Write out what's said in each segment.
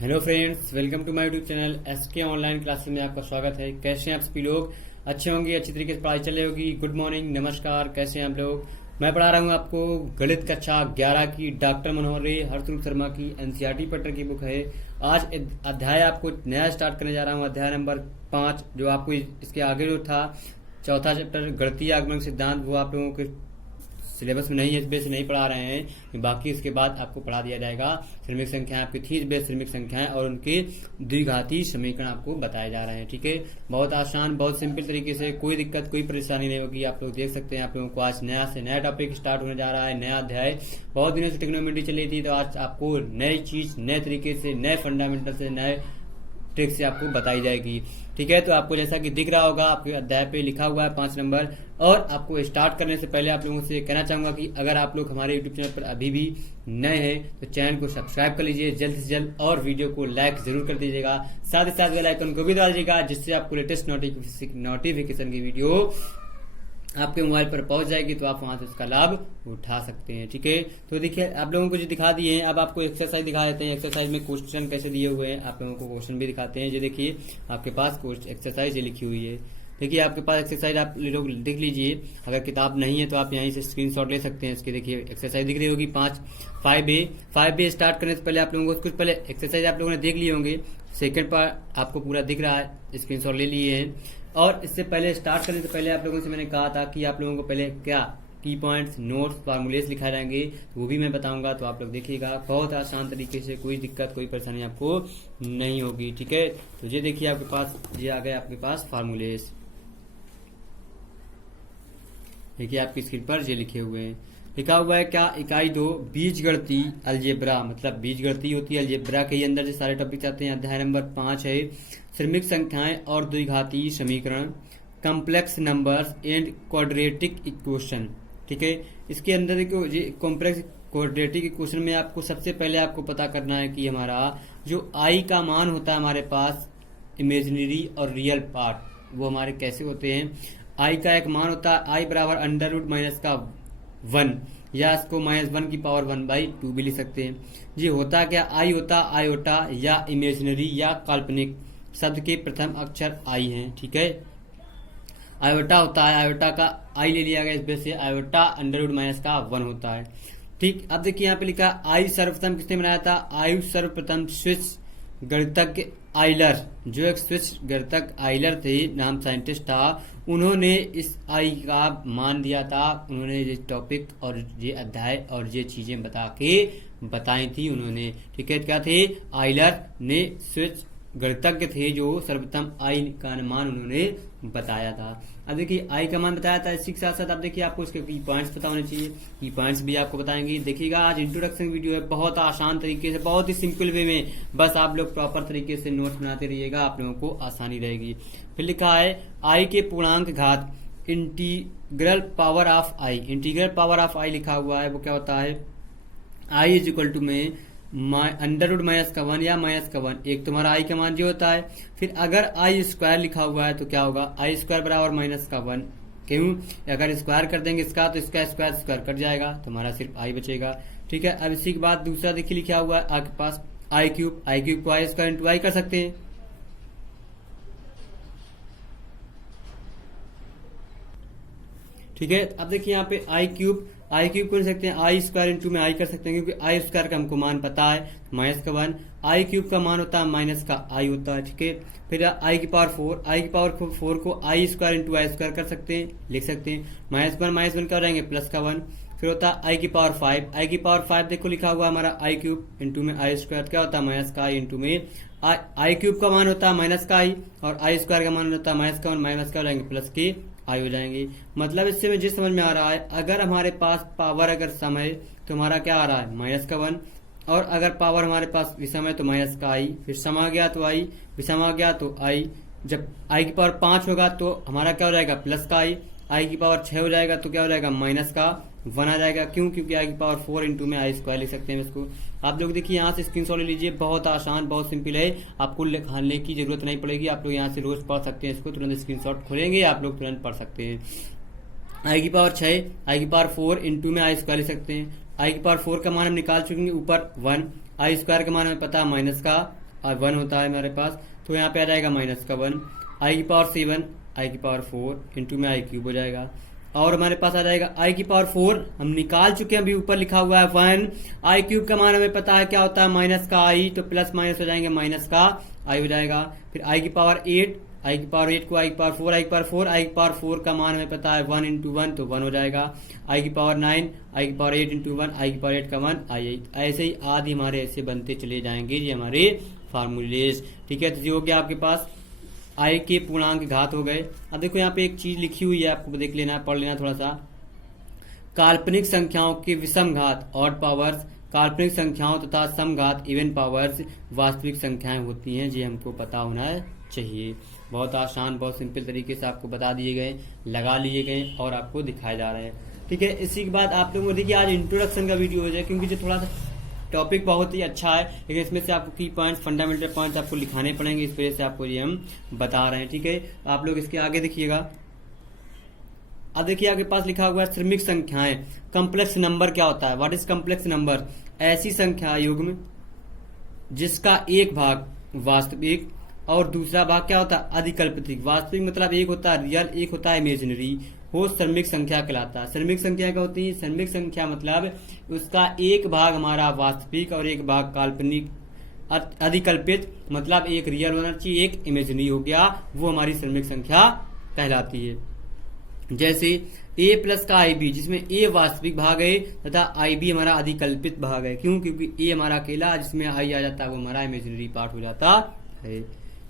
Hello friends, welcome to my YouTube channel SK online classes में आपका स्वागत है। कैसे हैं आप सभी लोग? अच्छे होंगे, अच्छी तरीके से पढ़ाई चल रही होगी। गुड मॉर्निंग, नमस्कार। कैसे हैं आप लोग? मैं पढ़ा रहा हूं आपको गणित कक्षा 11 की डॉक्टर मनोहर रे हरसुख शर्मा की एनसीईआरटी पैटर्न की बुक है। आज अध्याय आपको नया स्टार्ट करने जा रहा हूं, अध्याय नंबर 5, जो आपको इसके आगे जो था चौथा चैप्टर गणितीय आगमन सिद्धांत, वो आप लोगों के सिलेबस में नहीं है, इस बेस नहीं पढ़ा रहे हैं। बाकी इसके बाद आपको पढ़ा दिया जाएगा। श्रमिक संख्याएं आपकी थी, इस बेस श्रमिक संख्याएं और उनके द्विघाती समीकरण आपको बताए जा रहे हैं। ठीक है, बहुत आसान, बहुत सिंपल तरीके से, कोई दिक्कत कोई परेशानी नहीं होगी। आप लोग देख सकते हैं, आप लोगों को आज नया से नया टॉपिक स्टार्ट होने जा रहा है, नया अध्याय। बहुत दिनों से ट्रिग्नोमेट्री चली थी, तो आज आपको नई चीज नए तरीके से, नए फंडामेंटल से, नए ट्रिक से आपको बताई जाएगी। ठीक है, तो आपको जैसा कि दिख रहा होगा आपके अध्याय पे लिखा हुआ है 5 नंबर। और आपको स्टार्ट करने से पहले आप लोगों से कहना चाहूंगा कि अगर आप लोग हमारे यूट्यूब चैनल पर अभी भी नए हैं तो चैनल को सब्सक्राइब कर लीजिए जल्द से जल्द, और वीडियो को लाइक जरूर कर दीजिएगा। साथ ही साथ बेल आइकन को भी दबा दीजिएगा, जिससे आपको लेटेस्ट नोटिफिकेशन की वीडियो आपके मोबाइल पर पहुंच जाएगी, तो आप वहां से उसका लाभ उठा सकते हैं। ठीक है, तो देखिए आप लोगों को जो दिखा दिए हैं, अब आपको एक्सरसाइज दिखा देते हैं। एक्सरसाइज में क्वेश्चन कैसे दिए हुए हैं, आप लोगों को क्वेश्चन भी दिखाते हैं। ये देखिए आपके पास एक्सरसाइज ये लिखी हुई है। देखिए आपके पास एक्सरसाइज आप लोग देख लीजिए। अगर किताब नहीं है तो आप यहीं से स्क्रीनशॉट ले सकते हैं। इसकी देखिए एक्सरसाइज दिख रही होगी 5A स्टार्ट करने से पहले आप लोगों को कुछ पहले एक्सरसाइज आप लोगों ने देख लिए होंगे। सेकंड पर आपको पूरा दिख रहा है, स्क्रीनशॉट ले लिए हैं। और इससे पहले स्टार्ट करने से पहले आप लोगों से मैंने कहा था कि आप लोगों को पहले क्या की पॉइंट्स, नोट्स, फार्मूलेस लिखाए जाएंगे, वो भी मैं बताऊंगा। तो आप लोग देखिएगा, बहुत आसान तरीके से, कोई दिक्कत कोई परेशानी आपको नहीं होगी। ठीक है, तो ये देखिए आपके पास ये आ गए आपके पास फार्मूलेस। देखिए आपकी स्क्रीन पर ये लिखे हुए हैं। लिखा हुआ है क्या? इकाई 2 बीजगणितीय अलजेब्रा, मतलब बीजगणितीय होती है अलजेब्रा के अंदर जो सारे टॉपिक आते हैं। अध्याय नंबर 5 है श्रमिक संख्याएं और द्विघातीय समीकरण, complex numbers and quadratic equation. ठीक है, इसके अंदर देखो ये कॉम्प्लेक्स क्वाड्रेटिक इक्वेशन में आपको सबसे पहले आपको पता करना है कि हमारा जो आई का मान होता है हमारे पास, इमेजिनरी और रियल पार्ट, वो हमारे कैसे होते हैं। आई का एक मान होता है आई बराबर अंडर रूट माइनस का 1, या इसको -1 की पावर 1/2 भी लिख सकते हैं। ये होता क्या? आई होता आयोटा या इमेजिनरी या काल्पनिक शब्द के प्रथम अक्षर आई हैं। ठीक है, आयोटा होता है, आयोटा का आई ले लिया गया, इस वजह से आयोटा अंडर रूट माइनस का 1 होता है। ठीक, अब देखिए यहाँ पे लिखा आई सर्वप्रथम किसने बनाया था? आई सर्वप्रथम स्विस गणितज्ञ आइलर, जो एक स्विस गणितज्ञ आइलर थे, नाम साइंटिस्ट था, उन्होंने इस आई का मान दिया था। उन्होंने ये टॉपिक और ये अध्याय और ये चीजें बताई थी उन्होंने। ठीक है, क्या थे? आइलर ने स्विस गणितज्ञ थे जो सर्वप्रथम आई का मान उन्होंने बताया था। अब देखिए आई का मान बताया था, इसी के साथ साथ अब देखिए आपको इसके की पॉइंट्स पता होने चाहिए। की पॉइंट्स भी आपको बताएंगे। देखिएगा आज इंट्रोडक्शन वीडियो है, बहुत आसान तरीके से, बहुत ही सिंपल वे में, बस आप लोग प्रॉपर तरीके से नोट्स बनाते रहिएगा, आप लोगों को आसानी रहेगी। फिर लिखा है आई के पूर्णांक घात integral power of i. Integral power of i लिखा हुआ है, वो क्या होता है? आई इज इक्वल टू में अंडर रूट माइनस का 1 या माइनस का 1, एक तुम्हारा आई का मान जो होता है। फिर अगर आई स्क्वायर लिखा हुआ है तो क्या होगा? आई स्क्वायर बराबर माइनस का 1। क्यों? अगर स्क्वायर कर देंगे इसका तो इसका स्क्वायर स्क्वायर कट जाएगा, तो हमारा सिर्फ आई बचेगा। ठीक है, अब इसी के बाद दूसरा देखिए लिखा हुआ है आपके पास आई क्यूब। आई क्यूब को आई स्क्वायर इंटू आई कर सकते हैं। ठीक है, अब देखिए यहाँ पे आई क्यूब कर सकते हैं, आई स्क्वायर इंटू में आई कर सकते हैं, क्योंकि आई स्क्वायर का हमको मान पता है माइनस का 1। आई क्यूब का मान होता है माइनस का आई होता है। ठीक है, फिर आई की पावर 4, आई की पावर 4 को आई स्क्वायर इंटू आई स्क्वायर कर सकते हैं, लिख सकते हैं। -1 क्या हो जाएंगे? प्लस का 1। फिर होता है आई की पावर 5, आई की पावर 5 देखो लिखा हुआ हमारा आई क्यूब इंटू में आई स्क्वायर, क्या होता है? माइनस का आई इंटू में आई क्यूब का मान होता है माइनस का आई, और आई स्क्वायर का मान होता है माइनस का 1, माइनस का हो जाएंगे प्लस के आई हो जाएंगे। मतलब इससे मुझे समझ में आ रहा है, अगर हमारे पास पावर अगर सम है तो हमारा क्या आ रहा है? माइनस का 1, और अगर पावर हमारे पास विषम है तो माइनस का आई, फिर सम आ गया तो आई, विषम आ गया तो आई। जब आई की पावर 5 होगा तो हमारा क्या हो जाएगा? प्लस का आई की पावर 6 हो जाएगा तो क्या हो जाएगा? माइनस का 1 आ जाएगा। क्यों? क्योंकि आई की पावर 4 इंटू में आई स्क्वायर लिख सकते हैं इसको। आप लोग देखिए यहाँ से स्क्रीनशॉट ले लीजिए, बहुत आसान, बहुत सिंपल है, आपको लिखने की जरूरत नहीं पड़ेगी। आप लोग यहाँ से रोज पढ़ सकते हैं इसको, तुरंत स्क्रीनशॉट खोलेंगे आप लोग तुरंत पढ़ सकते हैं। आई की पावर 6, आई की पावर 4 इंटू में आई स्क्वायर लिख सकते हैं। आई की पावर 4 का मान हम निकाल चुके हैं ऊपर 1, आई स्क्वायर का मान हमें पता है माइनस का और 1 होता है हमारे पास, तो यहाँ पे आ जाएगा माइनस का 1, आई की पावर 7 आई की पावर 4 इंटू में आई क्यूब हो जाएगा। और हमारे पास आ जाएगा आई की पावर 4 हम निकाल चुके हैं, अभी ऊपर लिखा हुआ है 1, आई क्यूब का मान हमें पता है क्या होता है माइनस का आई, तो प्लस माइनस हो जाएंगे माइनस का आई हो जाएगा। फिर आई की पावर 8, आई की पावर 8 को आई की पावर 4, आई की पावर 4, आई की पावर 4 का मान हमें पता है 1 इंटू 1 तो 1 हो जाएगा। आई की पावर 9, आई की पावर 8 इंटू 1, आई की पावर 8 का 1 आई 8। ऐसे ही आदि हमारे ऐसे बनते चले जाएंगे ये हमारे फार्मूलेज। ठीक है, तो ये हो गया आपके पास आई के पूर्णांक घात हो गए। अब देखो यहाँ पे एक चीज लिखी हुई है, आपको देख लेना, पढ़ लेना थोड़ा सा। काल्पनिक संख्याओं के विषम घात ऑड पावर्स, काल्पनिक संख्याओं तथा समघात इवन पावर्स वास्तविक संख्याएं होती हैं, ये हमको पता होना चाहिए। बहुत आसान, बहुत सिंपल तरीके से आपको बता दिए गए, लगा लिए गए और आपको दिखाए जा रहे हैं। ठीक है, इसी के बाद आप लोगों को देखिए आज इंट्रोडक्शन का वीडियो हो जाए, क्योंकि जो थोड़ा सा टॉपिक बहुत ही अच्छा है, लेकिन इसमें से आपको की पॉइंट्स, फंडामेंटल पॉइंट्स आपको लिखाने पड़ेंगे, इस वजह से आपको ये हम बता रहे हैं। ठीक है, आप लोग इसके आगे देखिएगा। अब देखिए आपके पास लिखा हुआ है श्रमिक संख्याएं। कॉम्प्लेक्स नंबर क्या होता है? What is complex number? ऐसी संख्या युग्म जिसका एक भाग वास्तविक और दूसरा भाग क्या होता है? अधिकल्पित। वास्तविक मतलब एक होता है रियल, एक होता है इमेजिनरी, वो श्रमिक संख्या कहलाता है। श्रमिक संख्या क्या होती है? श्रमिक संख्या मतलब उसका एक भाग हमारा वास्तविक और एक भाग काल्पनिक। अधिकल्पित मतलब एक रियल होना चाहिए, एक इमेजिनरी हो गया, वो हमारी श्रमिक संख्या कहलाती है। जैसे a प्लस का आई बी, जिसमें a वास्तविक भाग है तथा आई बी हमारा अधिकल्पित भाग है। क्यों? क्योंकि a हमारा अकेला, जिसमें आई आ जाता है वो हमारा इमेजिनरी पार्ट हो जाता है।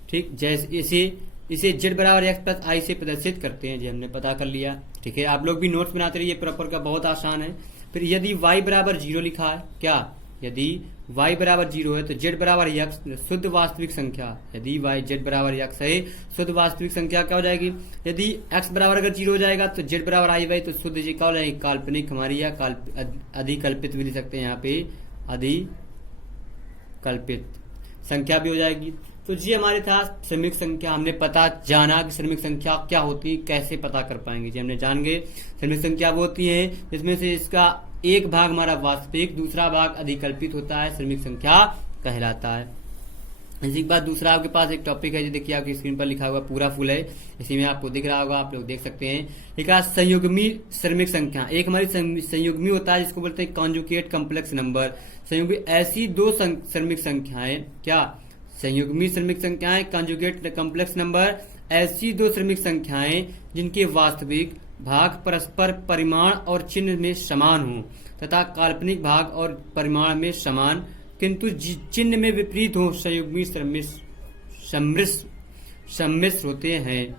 ठीक, जैसे इसे z बराबर एक्स प्लस आई से प्रदर्शित करते हैं, जो हमने पता कर लिया। ठीक है, आप लोग भी नोट्स बनाते रहिए, प्रॉपर का बहुत आसान है। फिर यदि y बराबर 0 लिखा है, क्या? यदि y बराबर 0 है तो z बराबर x शुद्ध वास्तविक संख्या। यदि z बराबर x है शुद्ध वास्तविक संख्या क्या हो जाएगी? यदि x बराबर अगर 0 हो जाएगा तो z बराबर आई वाई, तो शुद्ध जी क्या हो जाएगी? काल्पनिक हमारी, या अधिकल्पित भी लिख सकते हैं यहाँ पे, अधिकल्पित संख्या भी हो जाएगी। तो जी हमारे था श्रमिक संख्या, हमने पता जाना कि श्रमिक संख्या क्या होती है, कैसे पता कर पाएंगे जी हमने जान गए। श्रमिक संख्या वो होती है जिसमें से इसका एक भाग हमारा वास्तविक, दूसरा भाग अधिकल्पित होता है, श्रमिक संख्या कहलाता है। इसी के बाद दूसरा आपके पास एक टॉपिक है, जो देखिए आपकी स्क्रीन पर लिखा हुआ पूरा फुल है, इसी में आपको दिख रहा होगा, आप लोग देख सकते हैं। एक संयुग्मी श्रमिक संख्या, एक हमारी संयुग्मी होता है जिसको बोलते हैं कॉन्जुगेट कॉम्प्लेक्स नंबर। संयुग्मी ऐसी दो श्रमिक संख्याएं, क्या? संयुग्मी श्रमिक संख्याएं, कॉन्जुगेट कॉम्प्लेक्स नंबर, ऐसी दो श्रमिक संख्याएं जिनके वास्तविक भाग परस्पर परिमाण और चिन्ह में समान हो तथा काल्पनिक भाग और परिमाण में समान किंतु चिन्ह में विपरीत हो, संयुग्मी सम्मिश्र होते हैं।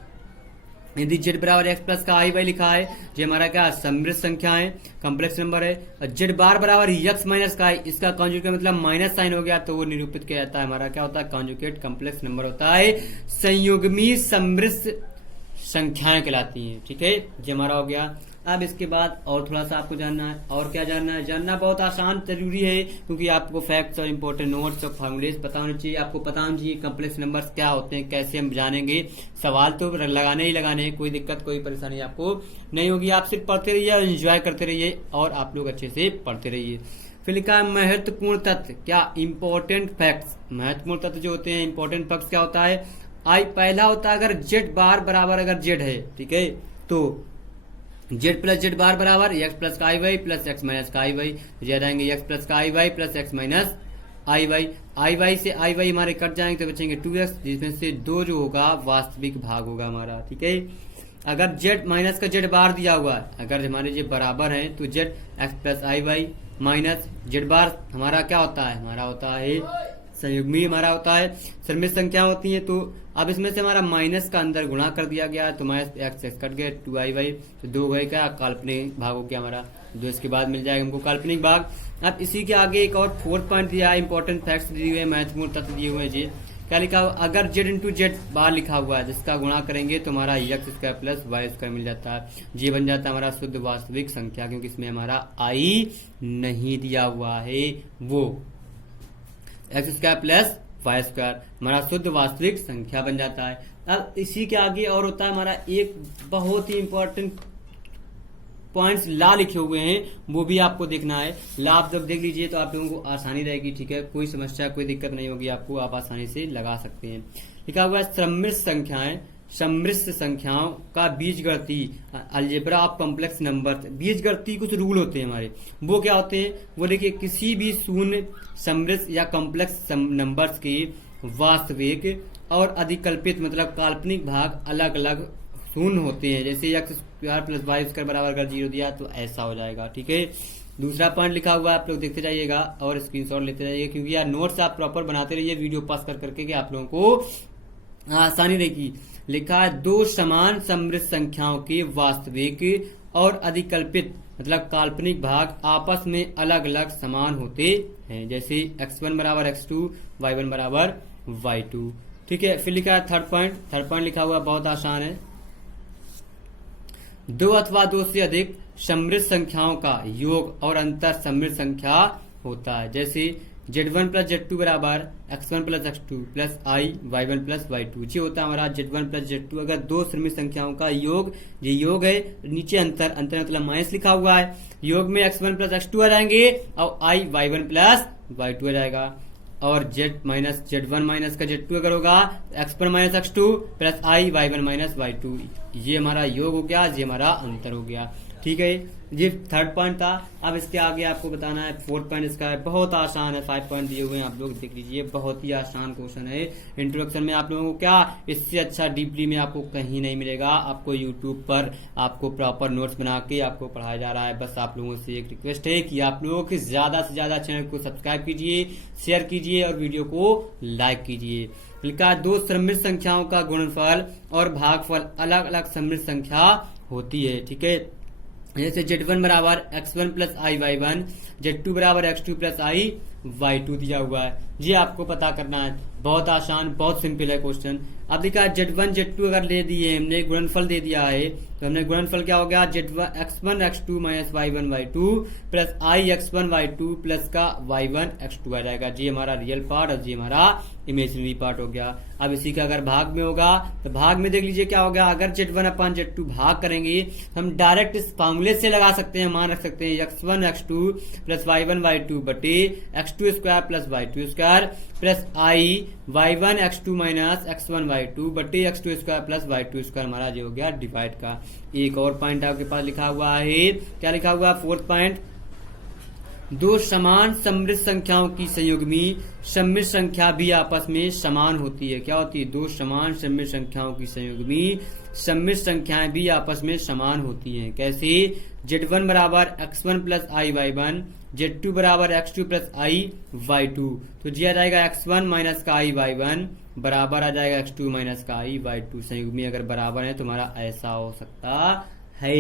यदि z बराबर x प्लस का आई वाई लिखा है, जो हमारा क्या सम्मिश्र संख्या है, कॉम्प्लेक्स नंबर है। और z बार बराबर x माइनस का आई, इसका कॉन्जुगेट मतलब माइनस साइन हो गया, तो वो निरूपित किया जाता है, हमारा क्या होता है? कॉन्जुगेट कॉम्प्लेक्स नंबर होता है। संयुग्मी सम्मिश्र संख्याएं कहलाती हैं। ठीक है, ये हमारा हो गया। अब इसके बाद और थोड़ा सा आपको जानना है, और क्या जानना है? जानना बहुत आसान जरूरी है, क्योंकि आपको फैक्ट्स और इंपॉर्टेंट नोट्स और फॉर्मूलेज पता होने चाहिए। आपको पता होना चाहिए कॉम्प्लेक्स नंबर्स क्या होते हैं, कैसे हम जानेंगे। सवाल तो लगाने ही लगाने हैं, कोई दिक्कत कोई परेशानी आपको नहीं होगी। आप सिर्फ पढ़ते रहिए और एंजॉय करते रहिए, और आप लोग अच्छे से पढ़ते रहिए। फिर लिखा है महत्वपूर्ण तथ्य, क्या? Important facts. महत्वपूर्ण तथ्य जो होते हैं, इंपॉर्टेंट फैक्ट्स क्या होता है? आई पहला होता है अगर z बार बराबर अगर z है, ठीक है, तो z प्लस z बार बराबर x प्लस का आई वाई प्लस x माइनस का आई वाई, याद आएंगे x प्लस का आई वाई प्लस x माइनस आई वाई। आई वाई से आई वाई हमारे कट जाएंगे तो बचेंगे 2x, जिसमें से 2 जो होगा वास्तविक भाग होगा हमारा। ठीक है, अगर z माइनस का z बार दिया हुआ है, अगर हमारे ये बराबर है तो z x plus i Y minus z बार हमारा क्या होता है? हमारा होता है संयुग्मी, हमारा होता है श्रमिक संख्या होती है। तो अब इसमें से हमारा माइनस का अंदर गुणा कर दिया गया, तो माइनस एक्स कट गए, 2 आई वाई, तो 2 गए क्या? काल्पनिक भाग हो गया हमारा, 2 इसके बाद मिल जाएगा हमको काल्पनिक भाग। अब इसी के आगे एक और 4th पॉइंट दिया है, इंपॉर्टेंट फैक्ट्स दिए हुए, महत्वपूर्ण तथ्य दिए हुए हैं जी। क्या लिखा हुआ? अगर z इंटू जेड बार लिखा हुआ है, जिसका गुणा करेंगे तो हमारा x square plus y square मिल जाता है, ये बन जाता है हमारा शुद्ध वास्तविक संख्या, क्योंकि इसमें हमारा आई नहीं दिया हुआ है, वो x square plus y square हमारा शुद्ध वास्तविक संख्या बन जाता है। अब इसी के आगे और होता है हमारा एक बहुत ही इंपॉर्टेंट पॉइंट्स ला लिखे हुए हैं वो भी आपको देखना है। ला आप जब देख लीजिए तो आप लोगों को आसानी रहेगी, ठीक है, कोई समस्या कोई दिक्कत नहीं होगी आपको, आप आसानी से लगा सकते हैं। लिखा हुआ है सम्मिश्र संख्याएं, सम्मिश्र संख्याओं का बीजगणितीय अलजेब्रा ऑफ कॉम्प्लेक्स नंबर। बीजगणितीय कुछ रूल होते हैं हमारे, वो क्या होते हैं, वो देखिए किसी भी शून्य सम्मिश्र या कॉम्प्लेक्स नंबर्स के वास्तविक और अधिकल्पित मतलब काल्पनिक भाग अलग अलग शून्य होते हैं। जैसे x square plus y square बराबर अगर 0 दिया तो ऐसा हो जाएगा, ठीक है। दूसरा पॉइंट लिखा हुआ है, आप लोग देखते जाइएगा और स्क्रीनशॉट लेते जाइएगा, क्योंकि यार नोट्स आप प्रॉपर बनाते रहिए वीडियो पास कर करके कि आप लोगों को आसानी रहेगी। लिखा है दो समान सम्मिश्र संख्याओं के वास्तविक और अधिकल्पित मतलब काल्पनिक भाग आपस में अलग अलग समान होते हैं। जैसे x1 बराबर x2, y1 बराबर y2, ठीक है। फिर लिखा है थर्ड पॉइंट लिखा हुआ बहुत आसान है, दो अथवा दो से अधिक सम्मिश्र संख्याओं का योग और अंतर सम्मिश्र संख्या होता है। जैसे z1 प्लस z2 बराबर x1 plus x2 plus i y1 plus y2, ये होता है हमारा z1 प्लस z2। अगर दो सम्मिश्र संख्याओं का योग, ये योग है, नीचे अंतर मतलब माइनस लिखा हुआ है, योग में x1 प्लस x2 आ जाएंगे और i y1 प्लस y2 आ जाएगा। और z माइनस z1 माइनस का z2 अगर होगा x1 minus x2 plus i y1 minus y2, ये हमारा योग हो गया, ये हमारा अंतर हो गया, ठीक है। ये थर्ड पॉइंट था। अब इसके आगे आपको बताना है फोर्थ पॉइंट इसका है, बहुत आसान है, 5 पॉइंट दिए हुए हैं, आप लोग देख लीजिए, बहुत ही आसान क्वेश्चन है। इंट्रोडक्शन में आप लोगों को क्या इससे अच्छा डीपली में आपको कहीं नहीं मिलेगा, आपको यूट्यूब पर आपको प्रॉपर नोट्स बना के आपको पढ़ाया जा रहा है। बस आप लोगों से एक रिक्वेस्ट है कि आप लोग ज्यादा से ज्यादा चैनल को सब्सक्राइब कीजिए, शेयर कीजिए और वीडियो को लाइक कीजिए। लिखा दो सम्मिश्र संख्याओं का गुणनफल और भागफल अलग अलग सम्मिश्र संख्या होती है, ठीक है। जैसे z1 बराबर x1 plus i y1, z2 बराबर x2 प्लस आई y2 दिया हुआ है, ये आपको पता करना है। बहुत आसान, बहुत सिंपल है क्वेश्चन। अब लिखा z1 z2 अगर ले दिए हमने, गुणनफल दे दिया है, तो हमने गुणनफल क्या हो गया, x1 x2 minus y1 y2 plus आई x1 y2 प्लस का y1 x2 आ जाएगा। जी हमारा रियल पार्ट और जी हमारा इमेजिनरी पार्ट हो गया। अब इसी का अगर भाग में होगा तो भाग में देख लीजिए क्या हो गया, अगर z1 अपन z2 भाग करेंगे हम डायरेक्ट इस फॉर्मूले से लगा सकते हैं, मान रख सकते हैं x1 x2 plus y1 y2 बटे x2 square plus y2 square plus i y1 x2 minus x1 y2 बटे x2 square plus y2 square, हमारा जो हो गया डिवाइड का। एक और पॉइंट आपके पास लिखा हुआ है, क्या लिखा हुआ है, फोर्थ पॉइंट, दो समान सम्मिश्र संख्याओं की संयुग्मी सम्मिश्र संख्या भी आपस में समान होती है। क्या होती है, दो समान सम्मिश्र संख्याओं की संयुग्मी सम्मिश्र संख्याएं भी आपस में समान होती हैं। कैसे, z1 बराबर x1 plus i y1, z2 बराबर x2 प्लस आई y2, तो जी आ जाएगा x1 माइनस का आई y1 बराबर आ जाएगा x2 माइनस का आई y2। संयुग्मी अगर बराबर है तो हमारा ऐसा हो सकता है।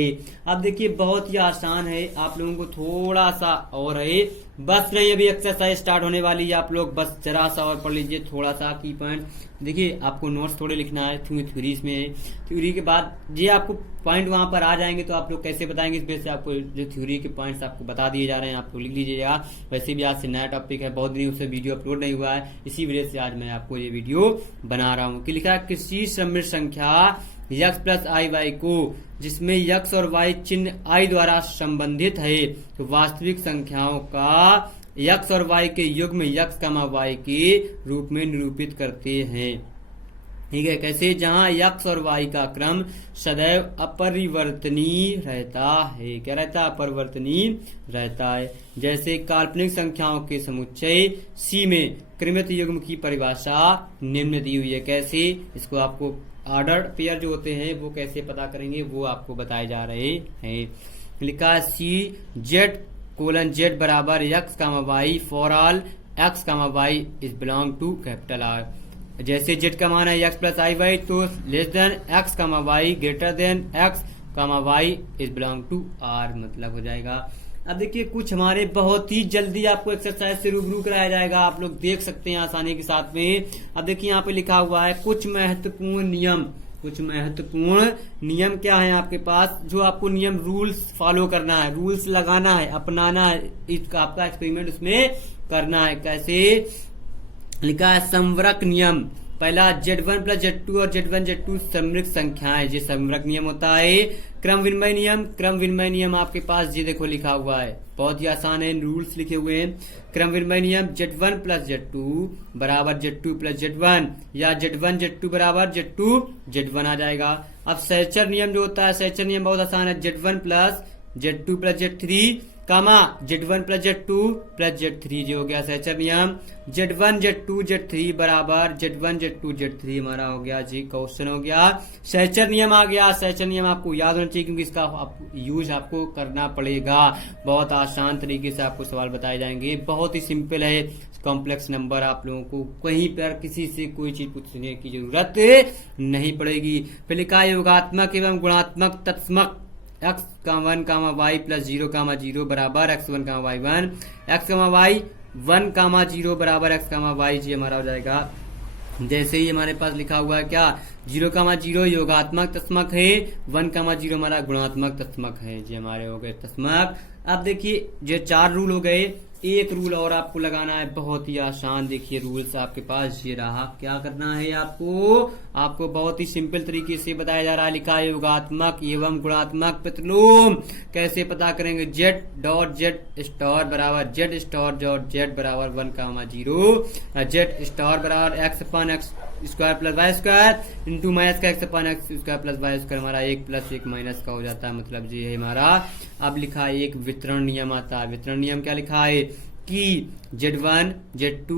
अब देखिए बहुत ही आसान है, आप लोगों को थोड़ा सा और है, बस नहीं अभी एक्सरसाइज स्टार्ट होने वाली है, आप लोग बस जरा सा और पढ़ लीजिए थोड़ा सा की पॉइंट। देखिए आपको नोट्स थोड़े लिखना है, थ्योरी इसमें है, थ्योरी के बाद ये आपको पॉइंट वहां पर आ जाएंगे तो आप लोग कैसे बताएंगे, इस बेस से आपको जो थ्योरी के पॉइंट्स आपको बता दिए जा रहे हैं आपको लिख लीजिएगा। वैसे भी आज से नया टॉपिक है, बहुत दिन उससे वीडियो अपलोड नहीं हुआ है, इसी वजह से आज मैं आपको ये वीडियो बना रहा हूँ। कि लिखा है किसी सम्मिश्र संख्या x प्लस आई वाई को जिसमें x और y चिन्ह i द्वारा संबंधित है तो वास्तविक संख्याओं का x और y के युग्म x, y के रूप में निरूपित करते हैं। ठीक है, कैसे, जहां x और y का क्रम सदैव अपरिवर्तनीय रहता है। क्या रहता है, अपरिवर्तनीय रहता है। जैसे काल्पनिक संख्याओं के समुच्चय C में क्रमित युग्म की परिभाषा निम्न दी हुई है। कैसे, इसको आपको ऑर्डर्ड पेयर जो होते हैं वो कैसे पता करेंगे वो आपको बताए जा रहे हैं। लिखा सी जेड कोलन जेड बराबर x, y for all x, y is belong to capital R। जैसे z का मान है x प्लस आई वाई तो less than x, y greater than x, y is belong to R मतलब हो जाएगा। अब देखिए कुछ हमारे बहुत ही जल्दी आपको एक्सरसाइज से रूबरू कराया जाएगा, आप लोग देख सकते हैं आसानी के साथ में। अब देखिए यहाँ पे लिखा हुआ है कुछ महत्वपूर्ण नियम। कुछ महत्वपूर्ण नियम क्या है आपके पास, जो आपको नियम रूल्स फॉलो करना है, रूल्स लगाना है, अपनाना है, इसका आपका एक्सपेरिमेंट उसमें करना है। कैसे, लिखा है संवरक नियम। पहला Z1 प्लस Z2 और Z1 Z2 समृक संख्याएं, ये समृक नियम होता है। क्रम विनिमय नियम, क्रम विनिमय नियम आपके पास ये देखो लिखा हुआ है, बहुत ही आसान है, रूल्स लिखे हुए हैं। क्रम विनिमय नियम Z1 प्लस Z2 बराबर Z2 प्लस Z1 या Z1 Z2 बराबर Z2 Z1 आ जाएगा। अब सहचर नियम जो होता है, सहचर नियम बहुत आसान है, Z1 plus Z2 plus Z3 कामा Z1 plus Z2 plus Z3 जो हो गया सहचर नियम। Z1 Z2 Z3 बराबर Z1 Z2 Z3 हमारा हो गया जी, क्वेश्चन हो गया, सहचर नियम आ गया। सहचर नियम आपको याद होना चाहिए क्योंकि इसका यूज आपको करना पड़ेगा। बहुत आसान तरीके से आपको सवाल बताए जाएंगे, बहुत ही सिंपल है। कॉम्प्लेक्स नंबर आप लोगों को कहीं पर किसी से कोई चीज पूछने की जरूरत नहीं पड़ेगी। फिर लिखा है योगात्मक एवं गुणात्मक तत्समक x का 1 कामा y प्लस 0 कामा 0 बराबर x1 कामा y1, x कामा y 1 कामा 0 बराबर x कामा y, जी हमारा हो जाएगा। जैसे ही हमारे पास लिखा हुआ है क्या, 0 कामा 0 योगात्मक तस्मक है, 1 कामा 0 हमारा गुणात्मक तस्मक है, जी हमारे हो गए तस्मक। अब देखिए ये 4 रूल हो गए, एक रूल और आपको लगाना है, बहुत ही आसान। देखिए रूल्स आपके पास ये रहा, क्या करना है आपको बहुत ही सिंपल तरीके से बताया जा रहा है। लिखा है योगात्मक एवं गुणात्मक प्रतिलोम कैसे पता करेंगे, z डॉट z स्टार बराबर z स्टार डॉट z बराबर 1 कामा 0, z स्टार बराबर x upon x square plus y square into minus का x upon x square plus y square हमारा 1 प्लस 1 माइनस का हो जाता है, मतलब ये है हमारा। अब लिखा है एक वितरण नियम आता है। वितरण नियम क्या लिखा है कि Z1 Z2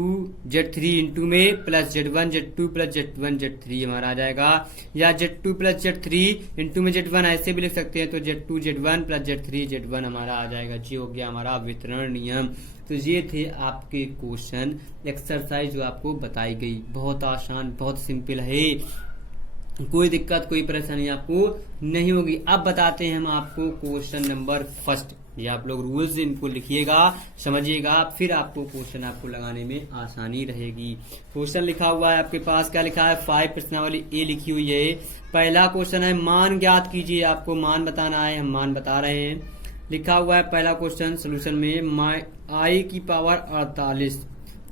Z3 इंटू में plus Z1 Z2 plus Z1 Z3 हमारा आ जाएगा, या Z2 प्लस Z3 इंटू में Z1 ऐसे भी लिख सकते हैं, तो Z2 Z1 plus Z3 Z1 हमारा आ जाएगा, जी हो गया हमारा वितरण नियम। तो ये थे आपके क्वेश्चन एक्सरसाइज जो आपको बताई गई, बहुत आसान बहुत सिंपल है, कोई दिक्कत कोई परेशानी आपको नहीं होगी। अब बताते हैं हम आपको क्वेश्चन नंबर फर्स्ट, ये आप लोग रूल्स इनको लिखिएगा समझिएगा, फिर आपको क्वेश्चन आपको लगाने में आसानी रहेगी। क्वेश्चन लिखा हुआ है आपके पास, क्या लिखा है, 5 प्रश्नावली ए लिखी हुई है। पहला क्वेश्चन है मान ज्ञात कीजिए, आपको मान बताना है, हम मान बता रहे हैं। लिखा हुआ है पहला क्वेश्चन सोल्यूशन में i की पावर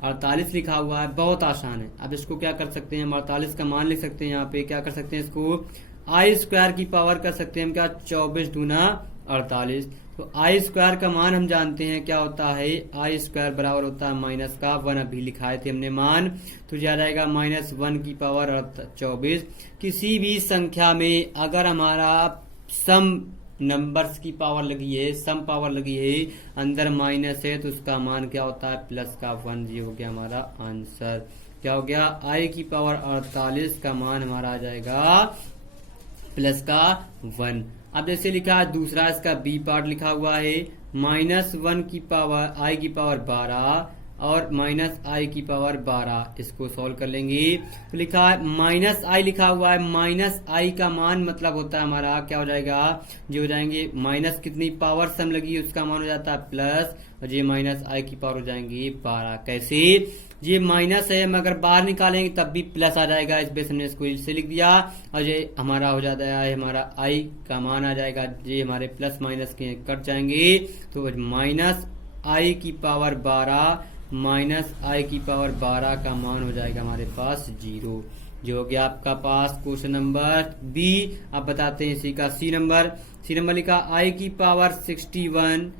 48 लिखा हुआ है, बहुत आसान है। अब इसको क्या कर सकते हैं, हम 48 का मान लिख सकते हैं, यहाँ पे क्या कर सकते हैं, इसको आई स्क्वायर की पावर कर सकते हैं हम, क्या 24 दूना 48। तो आई स्क्वायर का मान हम जानते हैं क्या होता है, आई स्क्वायर बराबर होता है माइनस का 1, अभी लिखाए थे हमने मान, तो जा जाएगा -1 की पावर 24। किसी भी संख्या में अगर हमारा सम नंबर्स की पावर लगी है, सम पावर लगी है, अंदर माइनस है, तो उसका मान क्या होता है प्लस का 1, ये हो गया हमारा आंसर। क्या हो गया, आई की पावर 48 का मान हमारा आ जाएगा प्लस का 1। अब जैसे लिखा है दूसरा, इसका बी पार्ट लिखा हुआ है -1 की पावर आई की पावर 12 और -i की पावर 12, इसको सॉल्व कर लेंगे तो लिखा है -i लिखा हुआ है, -i का मान मतलब होता है हमारा क्या हो जाएगा, जो हो जाएंगे माइनस कितनी पावर सम लगी उसका मान हो जाता है प्लस, और ये -i की पावर हो जाएंगी 12। कैसे, ये माइनस है, हम अगर बाहर निकालेंगे तब भी प्लस आ जाएगा, इस बेस हमने इसको इससे लिख दिया, और ये हमारा हो जाता है हमारा i का मान आ जाएगा, ये हमारे प्लस माइनस के कट जाएंगे, तो -i की पावर 12 -i की पावर 12 का मान हो जाएगा हमारे पास 0, जो हो गया आपका पास क्वेश्चन नंबर बी। अब बताते हैं इसी का सी नंबर लिखा i की पावर 61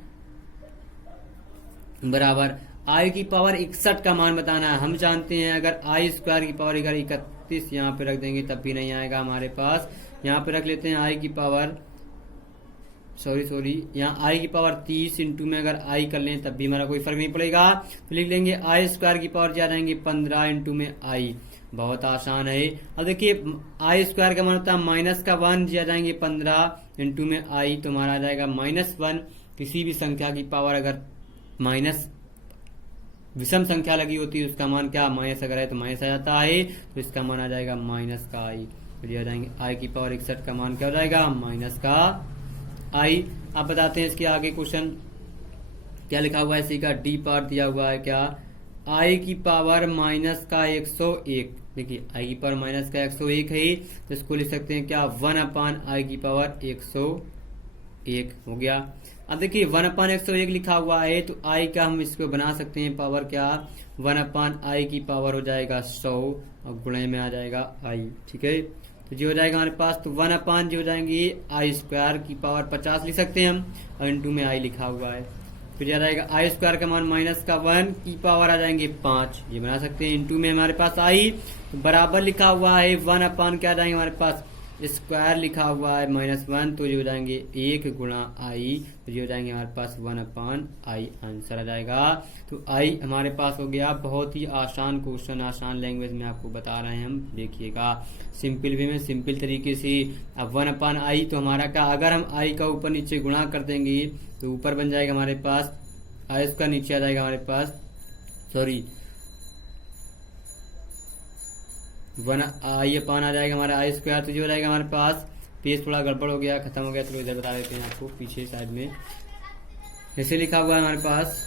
बराबर i की पावर 61 का मान बताना है। हम जानते हैं अगर i स्क्वायर की पावर 31 यहाँ पे रख देंगे तब भी नहीं आएगा हमारे पास, यहाँ पे रख लेते हैं i की पावर यहाँ i की पावर 30 इंटू में अगर i कर लें तब भी हमारा कोई फर्क नहीं पड़ेगा, तो लिख लेंगे i स्क्वायर की पावर जा जाएंगे 15 इंटू में i, बहुत आसान है। अब देखिए i स्क्वायर का मान होता है -1 जा जाएंगे 15 इंटू में i, तो हमारा आ जाएगा -1। किसी भी संख्या की पावर अगर माइनस विषम संख्या लगी होती है उसका मान क्या माइनस अगर है तो माइनस आ जाता है, तो इसका मान आ जाएगा माइनस का i, तो ये आ जाएंगे i की पावर 61 का मान क्या हो जाएगा माइनस का i। आप बताते हैं इसके आगे क्वेश्चन क्या लिखा हुआ है, इसी का डी पार्ट दिया हुआ है क्या, i की पावर माइनस का 101, देखिए i की पावर माइनस का 101 है, तो इसको लिख सकते हैं क्या 1/i की पावर 101 हो गया। अब देखिए 1/101 लिखा हुआ है, तो आई का हम इसको बना सकते हैं पावर क्या, 1/i की पावर हो जाएगा 100 और गुणे में आ जाएगा आई। ठीक है, तो जी हो जाएगा हमारे पास, तो 1/, जी हो जाएंगे आई स्क्वायर की पावर 50 लिख सकते हैं हम, और इंटू में आई लिखा हुआ है। फिर आ जाएगा आई स्क्वायर का मान माइनस का 1 की पावर आ जाएंगे 5, ये बना सकते हैं। इंटू में हमारे पास आई, तो बराबर लिखा हुआ है 1/, क्या आ जाएंगे हमारे पास स्क्वायर लिखा हुआ है -1, तो ये हो जाएंगे 1 गुणा आई, तो ये हो जाएंगे हमारे पास 1/i, आंसर आ जाएगा। तो आई हमारे पास हो गया। बहुत ही आसान क्वेश्चन, आसान लैंग्वेज में आपको बता रहे हैं हम, देखिएगा सिंपल वे में, सिंपल तरीके से। अब 1/i तो हमारा क्या, अगर हम आई का ऊपर नीचे गुणा कर देंगे तो ऊपर बन जाएगा हमारे पास आई स्क्वायर, नीचे आ जाएगा हमारे पास सॉरी 1/i आ जाएगा हमारा आई स्क्वायर, तो जो हो जाएगा हमारे पास, पेज थोड़ा गड़बड़ हो गया, खत्म हो गया, तो इधर बता देते हैं आपको पीछे साइड में। जैसे लिखा हुआ है हमारे पास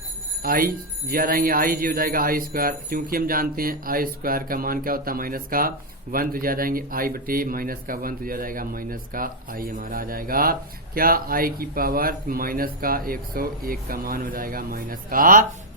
आई, जी आ जाएंगे आई, जी हो जाएगा आई स्क्वायर, क्योंकि हम जानते हैं आई स्क्वायर का मान क्या होता है माइनस का 1, तो जा जाएंगे आई बटे माइनस का 1, तो जा जाएगा माइनस का आई, हमारा आ जाएगा क्या, आई की पावर माइनस का 101 का मान हो जाएगा माइनस का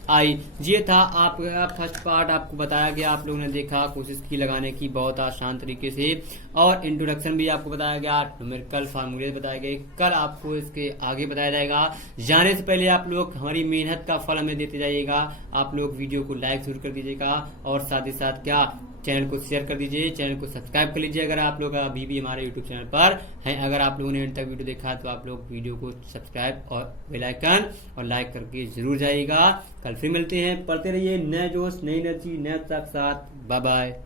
आई। ये था आपका फर्स्ट पार्ट, आपको बताया गया, आप लोगों ने देखा, कोशिश की लगाने की बहुत आसान तरीके से, और इंट्रोडक्शन भी आपको बताया गया, न्यूमेरिकल फार्मूले बताए गए। कल आपको इसके आगे बताया जाएगा। जाने से पहले आप लोग हमारी मेहनत का फल हमें देते जाइएगा। आप लोग वीडियो को लाइक जरूर कर दीजिएगा, और साथ ही साथ क्या, चैनल को शेयर कर दीजिए, चैनल को सब्सक्राइब कर लीजिए अगर आप लोग अभी भी हमारे यूट्यूब चैनल पर हैं। अगर आप लोगों ने अभी तक वीडियो देखा तो आप लोग वीडियो को सब्सक्राइब और बेल आइकन और लाइक करके जरूर जाइएगा। कल फिर मिलते हैं, पढ़ते रहिए, नए जोश, नई एनर्जी, नए उत्साह के साथ। Bye bye.